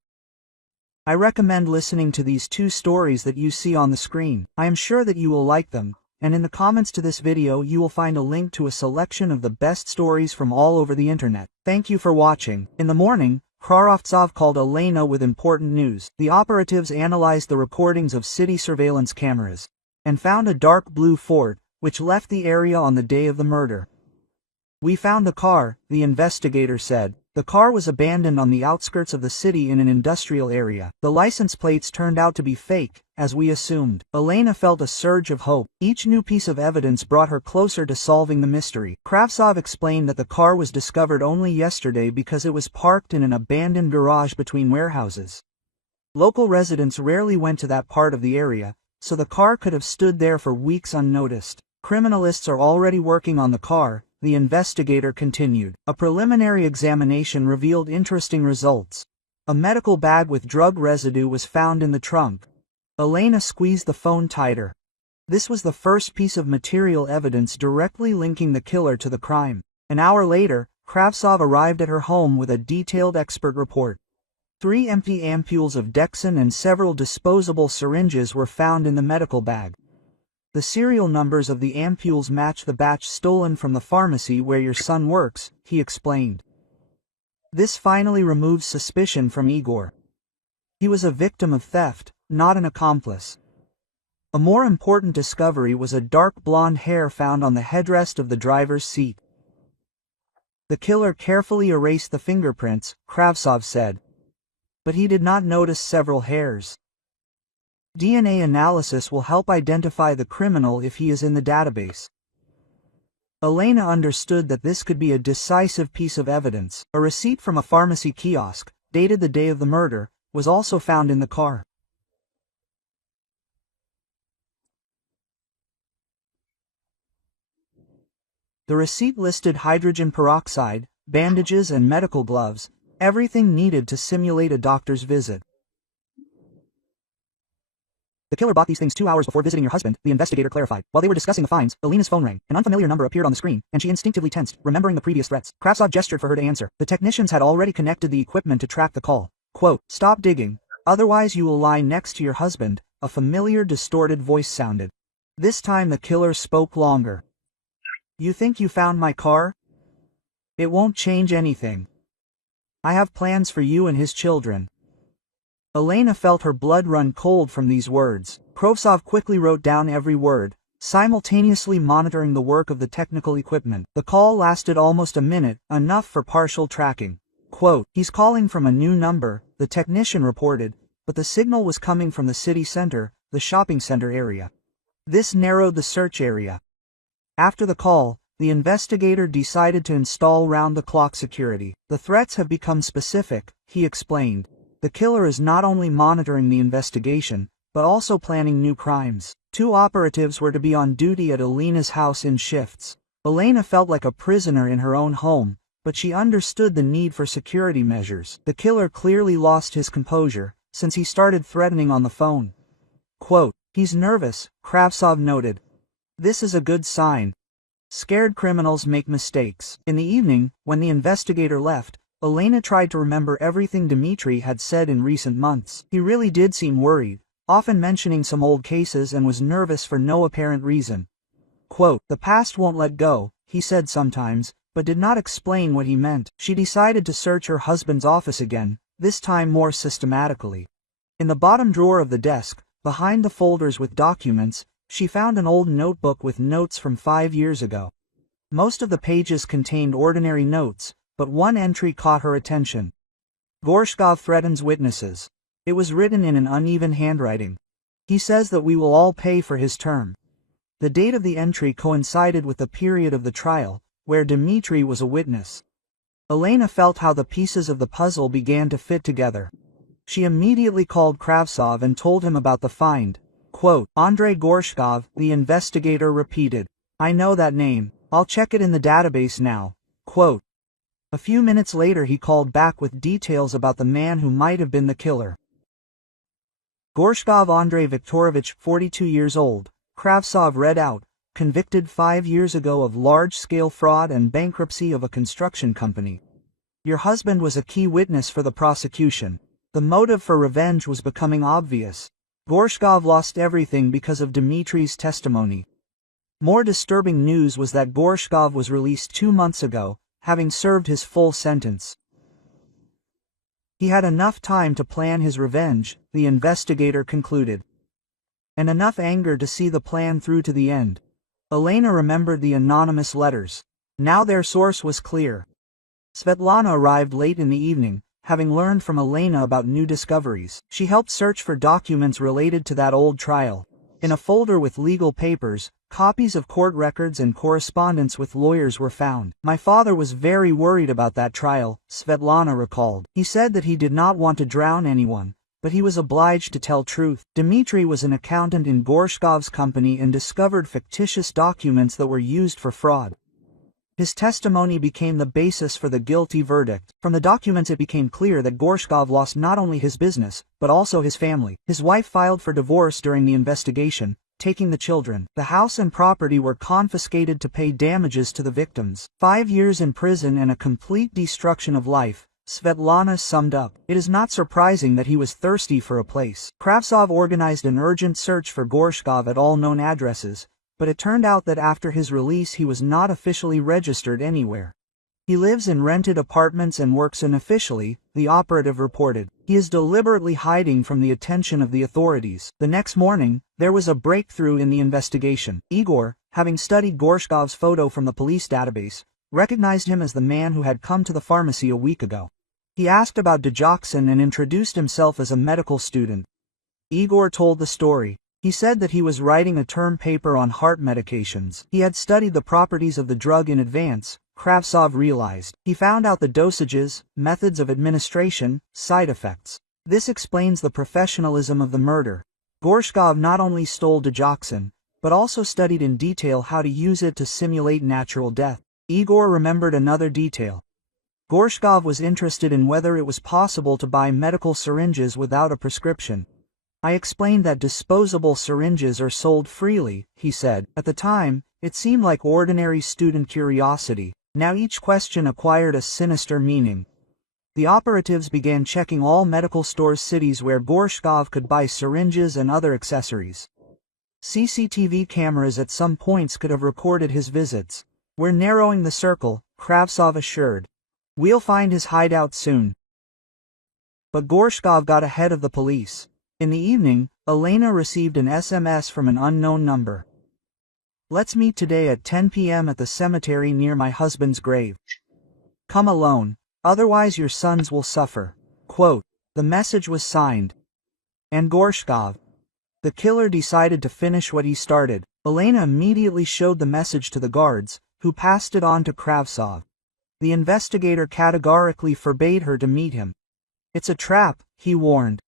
I recommend listening to these two stories that you see on the screen. I am sure that you will like them, and in the comments to this video you will find a link to a selection of the best stories from all over the internet. Thank you for watching. In the morning, Kravtsov called Elena with important news. The operatives analyzed the recordings of city surveillance cameras and found a dark blue Ford, which left the area on the day of the murder. "We found the car," the investigator said. The car was abandoned on the outskirts of the city in an industrial area. The license plates turned out to be fake, as we assumed. Elena felt a surge of hope. Each new piece of evidence brought her closer to solving the mystery. Kravtsov explained that the car was discovered only yesterday because it was parked in an abandoned garage between warehouses. Local residents rarely went to that part of the area, so the car could have stood there for weeks unnoticed. "Criminalists are already working on the car," the investigator continued. "A preliminary examination revealed interesting results. A medical bag with drug residue was found in the trunk." Elena squeezed the phone tighter. This was the first piece of material evidence directly linking the killer to the crime. An hour later, Kravtsov arrived at her home with a detailed expert report. 3 empty ampules of Dexin and several disposable syringes were found in the medical bag. "The serial numbers of the ampules match the batch stolen from the pharmacy where your son works," he explained. This finally removes suspicion from Igor. He was a victim of theft, not an accomplice. A more important discovery was a dark blonde hair found on the headrest of the driver's seat. "The killer carefully erased the fingerprints," Kravtsov said. "But he did not notice several hairs. DNA analysis will help identify the criminal if he is in the database." Elena understood that this could be a decisive piece of evidence. A receipt from a pharmacy kiosk, dated the day of the murder, was also found in the car. The receipt listed hydrogen peroxide, bandages and medical gloves, everything needed to simulate a doctor's visit. "The killer bought these things 2 hours before visiting your husband," the investigator clarified. While they were discussing the finds, Elena's phone rang. An unfamiliar number appeared on the screen, and she instinctively tensed, remembering the previous threats. Kravtsov gestured for her to answer. The technicians had already connected the equipment to track the call. Quote, "Stop digging, otherwise you will lie next to your husband," a familiar distorted voice sounded. This time the killer spoke longer. "You think you found my car? It won't change anything. I have plans for you and his children." Elena felt her blood run cold from these words. Kravtsov quickly wrote down every word, simultaneously monitoring the work of the technical equipment. The call lasted almost a minute, enough for partial tracking. Quote, "He's calling from a new number," the technician reported, but the signal was coming from the city center, the shopping center area. This narrowed the search area. After the call, the investigator decided to install round-the-clock security. "The threats have become specific," he explained. "The killer is not only monitoring the investigation, but also planning new crimes." 2 operatives were to be on duty at Elena's house in shifts. Elena felt like a prisoner in her own home, but she understood the need for security measures. The killer clearly lost his composure, since he started threatening on the phone. Quote, "He's nervous," Kravtsov noted. "This is a good sign. Scared criminals make mistakes." In the evening, when the investigator left, Elena tried to remember everything Dmitri had said in recent months. He really did seem worried, often mentioning some old cases, and was nervous for no apparent reason. Quote, "The past won't let go," he said sometimes, but did not explain what he meant. She decided to search her husband's office again, this time more systematically. In the bottom drawer of the desk, behind the folders with documents, she found an old notebook with notes from 5 years ago. Most of the pages contained ordinary notes, but one entry caught her attention. Gorshkov threatens witnesses. It was written in an uneven handwriting. He says that we will all pay for his term. The date of the entry coincided with the period of the trial, where Dmitri was a witness. Elena felt how the pieces of the puzzle began to fit together. She immediately called Kravtsov and told him about the find. Quote, Andrei Gorshkov, the investigator repeated. I know that name. I'll check it in the database now. Quote. A few minutes later he called back with details about the man who might have been the killer. Gorshkov Andrei Viktorovich, 42 years old, Kravtsov read out, convicted 5 years ago of large-scale fraud and bankruptcy of a construction company. Your husband was a key witness for the prosecution. The motive for revenge was becoming obvious. Gorshkov lost everything because of Dmitri's testimony. More disturbing news was that Gorshkov was released 2 months ago, having served his full sentence. He had enough time to plan his revenge, the investigator concluded. And enough anger to see the plan through to the end. Elena remembered the anonymous letters. Now their source was clear. Svetlana arrived late in the evening, having learned from Elena about new discoveries. She helped search for documents related to that old trial. In a folder with legal papers, copies of court records and correspondence with lawyers were found. My father was very worried about that trial, Svetlana recalled. He said that he did not want to drown anyone, but he was obliged to tell truth. Dmitri was an accountant in Gorshkov's company and discovered fictitious documents that were used for fraud. His testimony became the basis for the guilty verdict. From the documents it became clear that Gorshkov lost not only his business, but also his family. His wife filed for divorce during the investigation, taking the children. The house and property were confiscated to pay damages to the victims. 5 years in prison and a complete destruction of life, Svetlana summed up. It is not surprising that he was thirsty for a place. Kravtsov organized an urgent search for Gorshkov at all known addresses, but it turned out that after his release he was not officially registered anywhere. He lives in rented apartments and works unofficially, the operative reported. He is deliberately hiding from the attention of the authorities. The next morning, there was a breakthrough in the investigation. Igor, having studied Gorshkov's photo from the police database, recognized him as the man who had come to the pharmacy a week ago. He asked about digoxin and introduced himself as a medical student. Igor told the story. He said that he was writing a term paper on heart medications. He had studied the properties of the drug in advance, Kravtsov realized. He found out the dosages, methods of administration, side effects. This explains the professionalism of the murder. Gorshkov not only stole digoxin, but also studied in detail how to use it to simulate natural death. Igor remembered another detail. Gorshkov was interested in whether it was possible to buy medical syringes without a prescription. I explained that disposable syringes are sold freely, he said. At the time, it seemed like ordinary student curiosity. Now each question acquired a sinister meaning. The operatives began checking all medical stores cities where Gorshkov could buy syringes and other accessories. CCTV cameras at some points could have recorded his visits. We're narrowing the circle, Kravtsov assured. We'll find his hideout soon. But Gorshkov got ahead of the police. In the evening, Elena received an SMS from an unknown number. Let's meet today at 10 p.m. at the cemetery near my husband's grave. Come alone, otherwise your sons will suffer. Quote, the message was signed. And Gorshkov. The killer decided to finish what he started. Elena immediately showed the message to the guards, who passed it on to Kravtsov. The investigator categorically forbade her to meet him. It's a trap, he warned.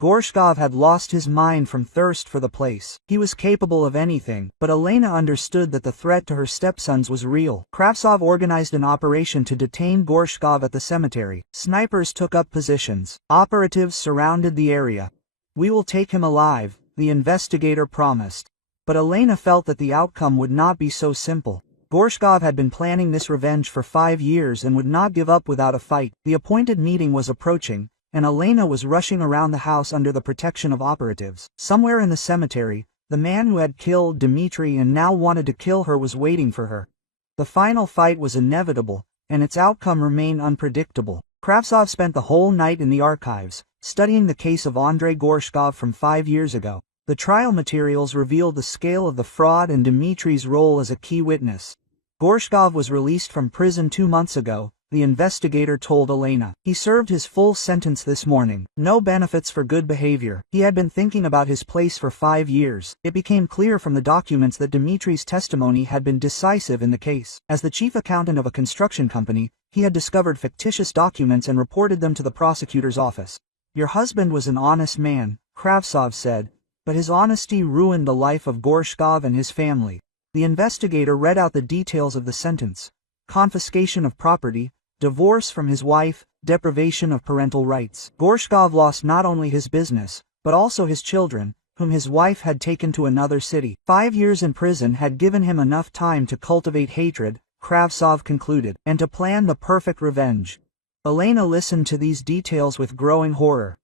Gorshkov had lost his mind from thirst for the place. He was capable of anything, but Elena understood that the threat to her stepsons was real. Kravtsov organized an operation to detain Gorshkov at the cemetery. Snipers took up positions. Operatives surrounded the area. We will take him alive, the investigator promised. But Elena felt that the outcome would not be so simple. Gorshkov had been planning this revenge for 5 years and would not give up without a fight. The appointed meeting was approaching, and Elena was rushing around the house under the protection of operatives. Somewhere in the cemetery, the man who had killed Dmitri and now wanted to kill her was waiting for her. The final fight was inevitable, and its outcome remained unpredictable. Kravtsov spent the whole night in the archives, studying the case of Andrei Gorshkov from 5 years ago. The trial materials revealed the scale of the fraud and Dmitri's role as a key witness. Gorshkov was released from prison 2 months ago, the investigator told Elena. He served his full sentence this morning. No benefits for good behavior. He had been thinking about his place for 5 years. It became clear from the documents that Dmitri's testimony had been decisive in the case. As the chief accountant of a construction company, he had discovered fictitious documents and reported them to the prosecutor's office. Your husband was an honest man, Kravtsov said, but his honesty ruined the life of Gorshkov and his family. The investigator read out the details of the sentence: confiscation of property, divorce from his wife, deprivation of parental rights. Gorshkov lost not only his business, but also his children, whom his wife had taken to another city. 5 years in prison had given him enough time to cultivate hatred, Kravtsov concluded, and to plan the perfect revenge. Elena listened to these details with growing horror.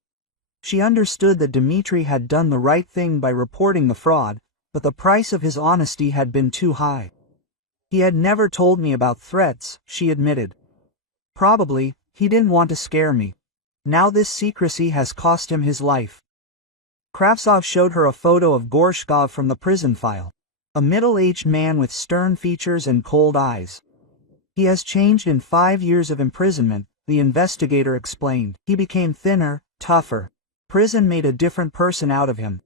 She understood that Dmitri had done the right thing by reporting the fraud, but the price of his honesty had been too high. He had never told me about threats, she admitted. Probably, he didn't want to scare me. Now this secrecy has cost him his life. Kravtsov showed her a photo of Gorshkov from the prison file. A middle-aged man with stern features and cold eyes. He has changed in 5 years of imprisonment, the investigator explained. He became thinner, tougher. Prison made a different person out of him.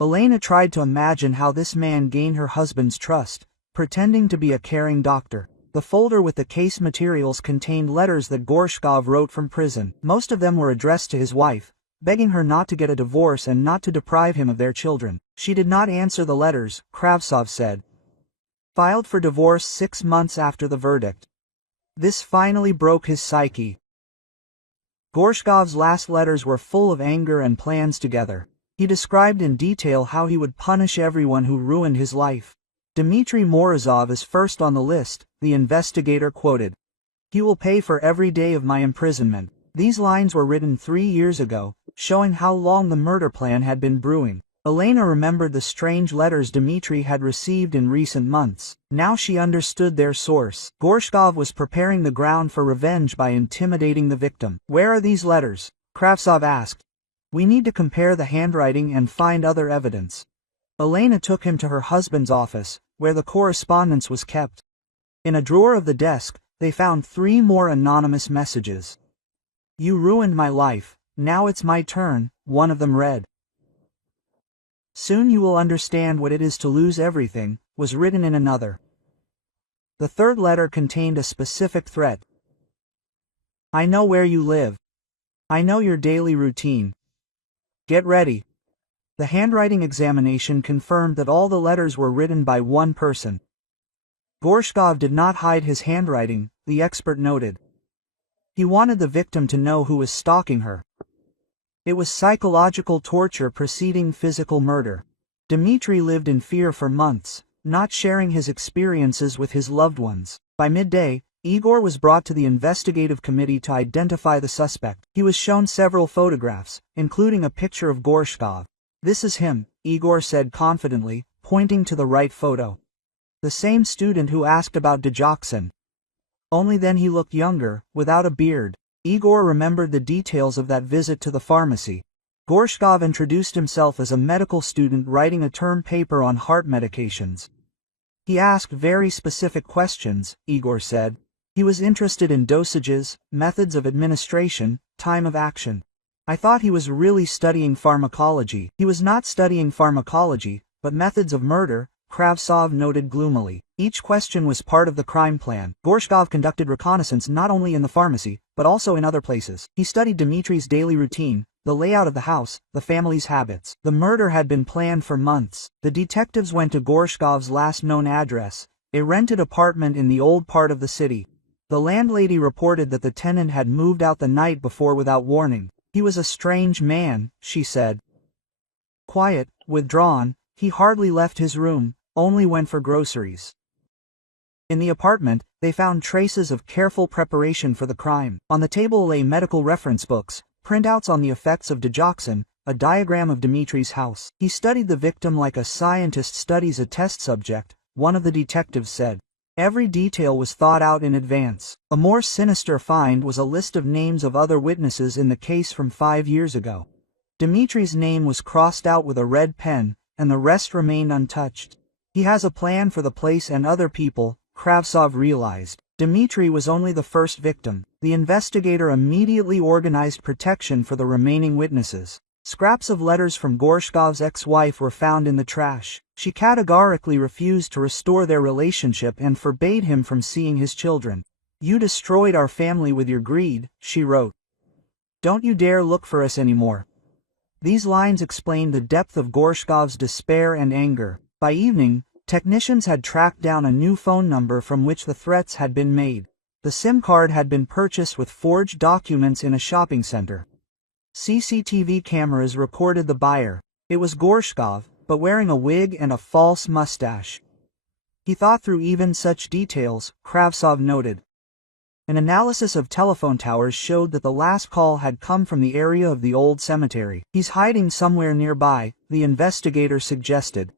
Elena tried to imagine how this man gained her husband's trust, pretending to be a caring doctor. The folder with the case materials contained letters that Gorshkov wrote from prison. Most of them were addressed to his wife, begging her not to get a divorce and not to deprive him of their children. She did not answer the letters, Kravtsov said. Filed for divorce 6 months after the verdict. This finally broke his psyche. Gorshkov's last letters were full of anger and plans together. He described in detail how he would punish everyone who ruined his life. Dmitri Morozov is first on the list, the investigator quoted. He will pay for every day of my imprisonment. These lines were written 3 years ago, showing how long the murder plan had been brewing. Elena remembered the strange letters Dmitri had received in recent months. Now she understood their source. Gorshkov was preparing the ground for revenge by intimidating the victim. Where are these letters? Kravtsov asked. We need to compare the handwriting and find other evidence. Elena took him to her husband's office, where the correspondence was kept. In a drawer of the desk, they found 3 more anonymous messages. You ruined my life, now it's my turn, one of them read. Soon you will understand what it is to lose everything, was written in another. The third letter contained a specific threat. I know where you live. I know your daily routine. Get ready. The handwriting examination confirmed that all the letters were written by one person. Gorshkov did not hide his handwriting, the expert noted. He wanted the victim to know who was stalking her. It was psychological torture preceding physical murder. Dmitri lived in fear for months, not sharing his experiences with his loved ones. By midday, Igor was brought to the investigative committee to identify the suspect. He was shown several photographs, including a picture of Gorshkov. This is him, Igor said confidently, pointing to the right photo. The same student who asked about digoxin. Only then he looked younger, without a beard. Igor remembered the details of that visit to the pharmacy. Gorshkov introduced himself as a medical student writing a term paper on heart medications. He asked very specific questions, Igor said. He was interested in dosages, methods of administration, time of action. I thought he was really studying pharmacology. He was not studying pharmacology, but methods of murder, Kravtsov noted gloomily. Each question was part of the crime plan. Gorshkov conducted reconnaissance not only in the pharmacy, but also in other places. He studied Dmitri's daily routine, the layout of the house, the family's habits. The murder had been planned for months. The detectives went to Gorshkov's last known address, a rented apartment in the old part of the city. The landlady reported that the tenant had moved out the night before without warning. He was a strange man, she said. Quiet, withdrawn, he hardly left his room, only went for groceries. In the apartment, they found traces of careful preparation for the crime. On the table lay medical reference books, printouts on the effects of digoxin, a diagram of Dmitri's house. He studied the victim like a scientist studies a test subject, one of the detectives said. Every detail was thought out in advance. A more sinister find was a list of names of other witnesses in the case from 5 years ago. Dmitri's name was crossed out with a red pen, and the rest remained untouched. He has a plan for the place and other people, Kravtsov realized. Dmitri was only the first victim. The investigator immediately organized protection for the remaining witnesses. Scraps of letters from Gorshkov's ex-wife were found in the trash. She categorically refused to restore their relationship and forbade him from seeing his children. "You destroyed our family with your greed," she wrote. "Don't you dare look for us anymore." These lines explain the depth of Gorshkov's despair and anger. By evening, technicians had tracked down a new phone number from which the threats had been made. The SIM card had been purchased with forged documents in a shopping center. CCTV cameras recorded the buyer. It was Gorshkov, but wearing a wig and a false mustache. He thought through even such details, Kravtsov noted. An analysis of telephone towers showed that the last call had come from the area of the old cemetery. "He's hiding somewhere nearby," the investigator suggested.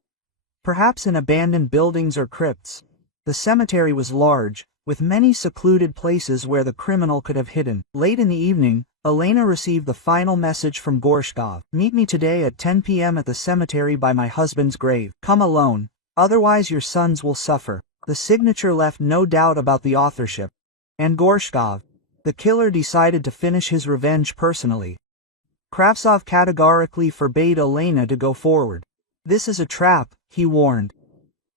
"Perhaps in abandoned buildings or crypts." The cemetery was large, with many secluded places where the criminal could have hidden. Late in the evening, Elena received the final message from Gorshkov. "Meet me today at 10 p.m. at the cemetery by my husband's grave. Come alone, otherwise your sons will suffer." The signature left no doubt about the authorship. And Gorshkov, the killer, decided to finish his revenge personally. Kravtsov categorically forbade Elena to go forward. "This is a trap," he warned.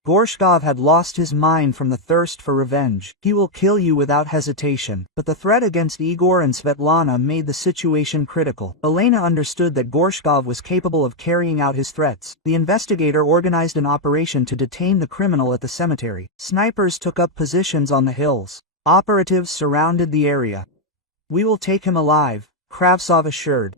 Gorshkov had lost his mind from the thirst for revenge. "He will kill you without hesitation." But the threat against Igor and Svetlana made the situation critical. Elena understood that Gorshkov was capable of carrying out his threats. The investigator organized an operation to detain the criminal at the cemetery. Snipers took up positions on the hills. Operatives surrounded the area. "We will take him alive," Kravtsov assured.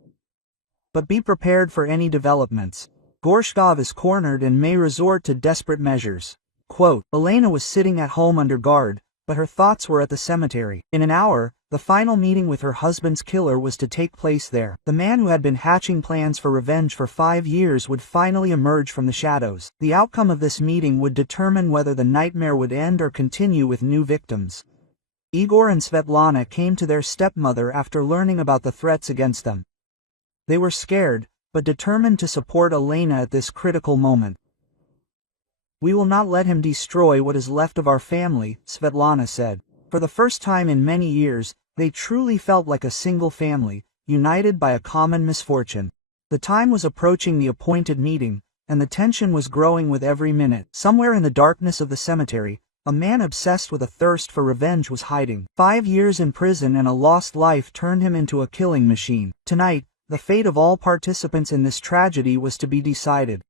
"But be prepared for any developments. Gorshkov is cornered and may resort to desperate measures." Quote, Elena was sitting at home under guard, but her thoughts were at the cemetery. In an hour, the final meeting with her husband's killer was to take place there. The man who had been hatching plans for revenge for 5 years would finally emerge from the shadows. The outcome of this meeting would determine whether the nightmare would end or continue with new victims. Igor and Svetlana came to their stepmother after learning about the threats against them. They were scared, but determined to support Elena at this critical moment. "We will not let him destroy what is left of our family," Svetlana said. For the first time in many years, they truly felt like a single family, united by a common misfortune. The time was approaching the appointed meeting, and the tension was growing with every minute. Somewhere in the darkness of the cemetery, a man obsessed with a thirst for revenge was hiding. 5 years in prison and a lost life turned him into a killing machine. Tonight, the fate of all participants in this tragedy was to be decided.